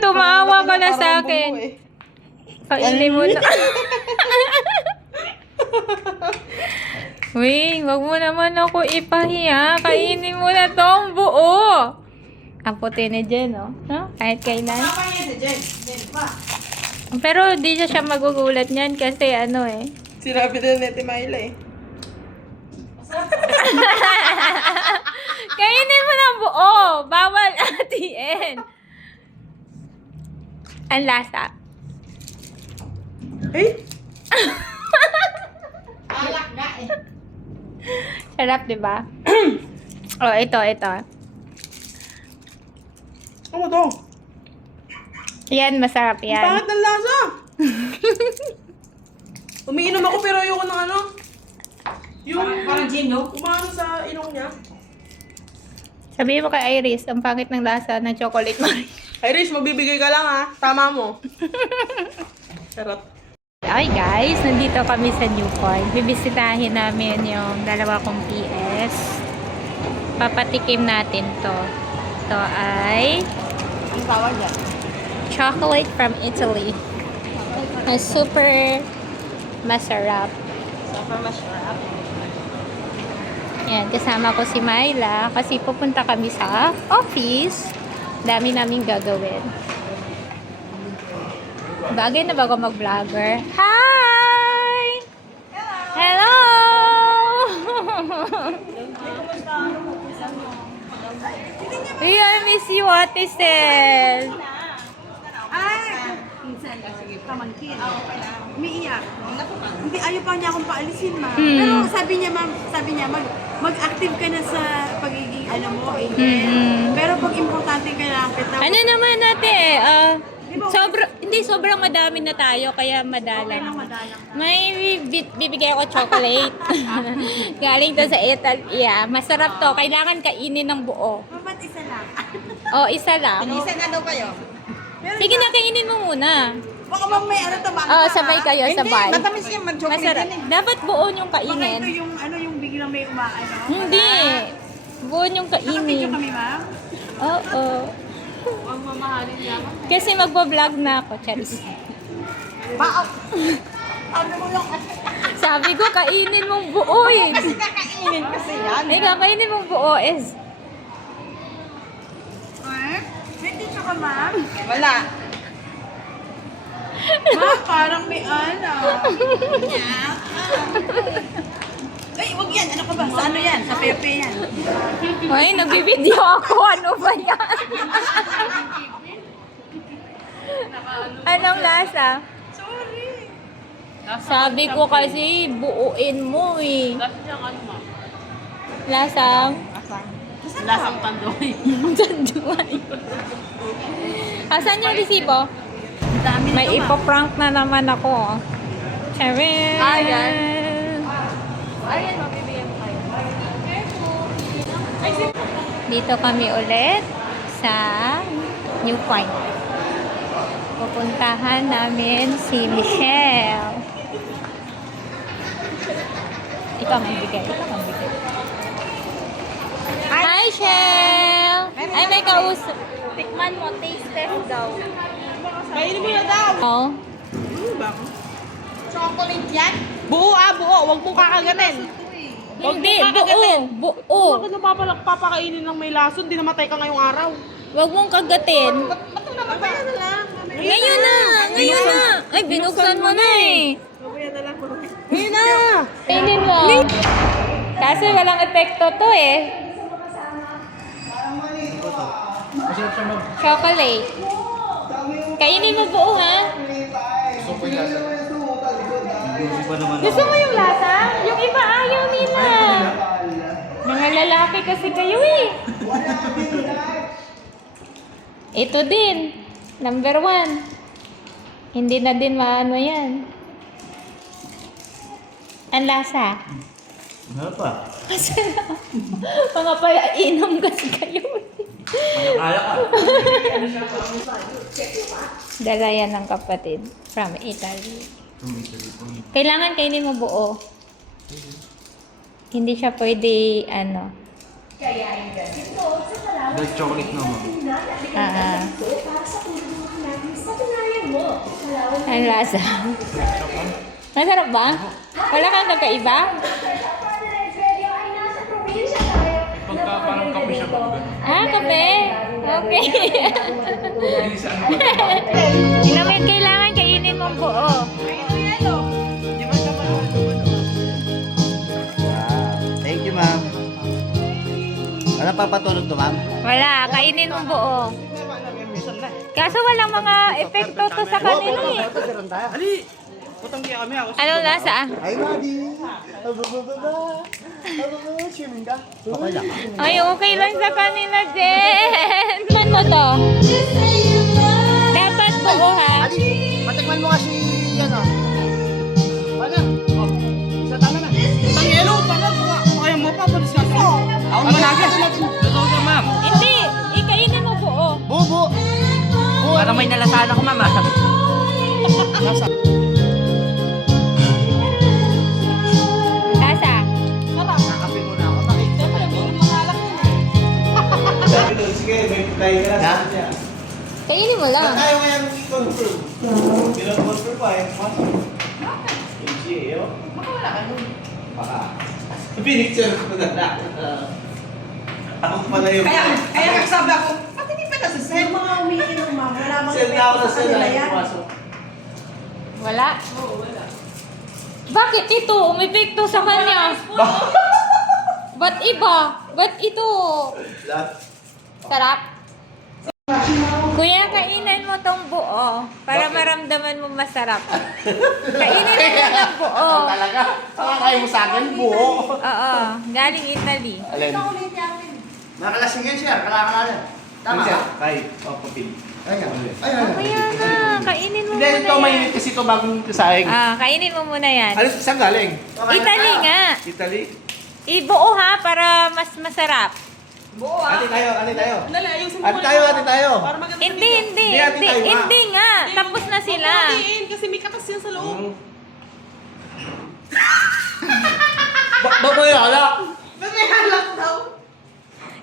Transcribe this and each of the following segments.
tumawa ka na sa akin. Kainin mo na. Uy, wag mo naman ako ipahiya. Kainin mo na tong buo. Ang puti ni Jen, oh. No? Kahit kailan. Pero di siya magugulat niyan kasi ano eh. Sinabi din ni Timayla eh. Kainin mo ng buo. Bawal atiin. Ang lasa. Eh? Alak nga eh. Sarap, di ba? Oh, ito. Ano to? Yan, masarap Ang yan. pangit ng lasa! Umiinom ako pero ayoko ng ano. Yung Parang gin, no? umano sa ilong niya. Sabihin mo kay Iris, ang pangit ng lasa ng chocolate Marie. Irish, magbibigay ka lang ha. Tama mo. Charot. Ay guys, nandito kami sa New Point. Bibisitahin namin yung dalawa kong PS. Papatikim natin to. Ito ay Ang tawag yan. chocolate from Italy. Super masarap. Super masarap. Yan, kasama ko si Myla kasi pupunta kami sa office. Dami naming gagawin. Bagay na bago mag-vlogger. Hi! Hello! We I miss you, Ate Sel. Minsan, sige, pamangkin. Umiiyak. Hindi, ayaw pa niya akong paalisin, ma'am. Hmm. Pero sabi niya, mag-active ka na sa pagiging, mo, angel. Pero pag importante ka lang, kita. Ano naman ate, sobrang madami na tayo, kaya madalang. May bibigay ako chocolate. Galing to sa Italy. Yeah, masarap to. Kailangan kainin ng buo. Ba't isa lang? Oh, isa lang. Isa na daw kayo. Sige na, kainin mo muna. Baka mamay, Oh, sabay kayo, sabay. Matamis yung mag-chocolate Masarap. din eh. Dapat buo yung Baka ito kainin. yung biglang may umaano. Hindi. Buo yung Nakapidyo kainin. kami, ma'am. Oo. Kasi magbablog na ako, Charis. Ano mo yung... Sabi ko, kainin mong buo eh. Kasi kakainin kasi yan. Ay, kakainin mong buo is. May tissue ka, ma'am? Wala. Ma'am, parang may ano. Ay, wag yan. Ano ka ba? Sa ano yan? Sa Pepe yan. Ay, nagbibideo ako. Ano ba yan? Anong lasa? Sorry. Sabi ko kasi, buuin mo eh. Lasang? Lasang tandoy. Tanduay. Asan yung resibo? May ipoprank na naman ako. Charin! Ayan. Dito kami ulit sa New Point. Pupuntahan namin si Michelle. Ikaw magbigay. Hi, Shell! Ay, may kausap. Tikman mo, taste test daw. Kainin mo na daw. Oh. Ano ba? Chocolate yan? Buo buo. Huwag mong kakagatin. Hindi, buo. Buo. Bakit napapakainin ng may lason? Di namatay ka ngayong araw. Huwag mong kagatin. Ba't mo naman ba? na lang. Ngayon na! Ngayon na! Ay, binuksan mo na eh. Mamaya na lang. Ngayon na! Kainin mo. Kasi walang epekto to eh. Chocolate. Kainin mo buo ha? Gusto mo yung lasa? Yung iba ayaw nila. Mga lalaki kasi kayo eh. Ito din. Number 1. Hindi na din maano yan. Ang lasa. Ano pa? Masarap. Mga painom kasi kayo. Kaya ka. Dala yan ng kapatid from Italy. Kailangan kainin mo buo. Hindi siya pwede, ano. Dark chocolate naman. Ah. Ang lasa. Masarap ba? Wala kang kakaiba? Pagka parang kape siya ba? Ah, kape? Okay. Inamin, kailangan kainin mong buo. Thank you, ma'am. Wala pa patulog to, ma'am? Wala, kainin mong buo. Kaso walang mga epekto to sa kanila eh. Ali! Putang kaya kami ako. Anong lasa? Hi, buddy! Swimming ka? Okay lang. Ay, okay lang sa kanila, Jen. Man mo to? Dapat buo, ha? Ali, patikman mo kasi, ano? Paano? Oh, isa tama na. Putang yelo, tama ko nga. Kaya mo pa, palis ka. Ako managas. Luto siya, ma'am. Hindi, ikainin mo buo. Bubo! Parang may nalasaan ako, ma'am. Lasa? Kakape muna ako. Sige, may play ka na. Kainin mo lang. Tayo ngayon i-confirm. Kino-confirm pa eh. Hindi eh. Makawala ka nun. Baka. Pinicture ko na lang. Ako pala yung... Kaya nagsabi ako, ba't hindi pa nasa-send? Yung mga umiinom, ma'am, wala bang Send na ako epekto na sa send kanila na yan? pumasok. Wala? Oo, wala. Bakit ito? Umipekto sa kanya. Ba't iba? Ba't ito? Lahat. Sarap? Kuya, kainan mo tong buo para maramdaman mo masarap. Kainin mo ng buo. Talaga? Kaya mo sa akin, buo. Oo, galing Italy. Alin? Nakalasing yan, sir. Kalakalan. Tama ba? Kahit. O, papil. Ayan. Mamaya na, kainin mo Hindi, muna ito yan. mainit kasi ito bagong saing. Ah, kainin mo muna yan. Ano, saan galing? Italy nga. Italy? Ibuo ha, para mas masarap. Ate tayo, ate tayo. Dali, ayusin mo Ate tayo, ate tayo. Para maganda Hindi, hindi, Hindi, ate hindi, tayo, ha? hindi nga. Tapos na sila. kasi may katas yan sa loob. Baboy alak. May halak daw.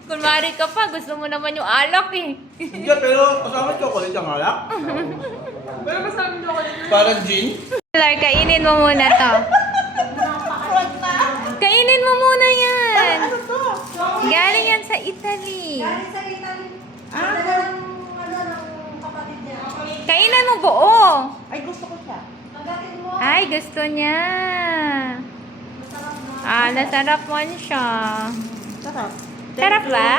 Kunwari ka pa, gusto mo naman yung alak eh. Hindi, pero kasama chocolate ang alak. Pero mas namin daw kanina. Parang gin.Lar, kainin mo muna to. Kainin mo muna yan. Galing yan sa Italy. Kainan mo buo. Ay, gusto ko siya. Ay, gusto niya. Ah, nasarap man siya. Sarap. Sarap ba?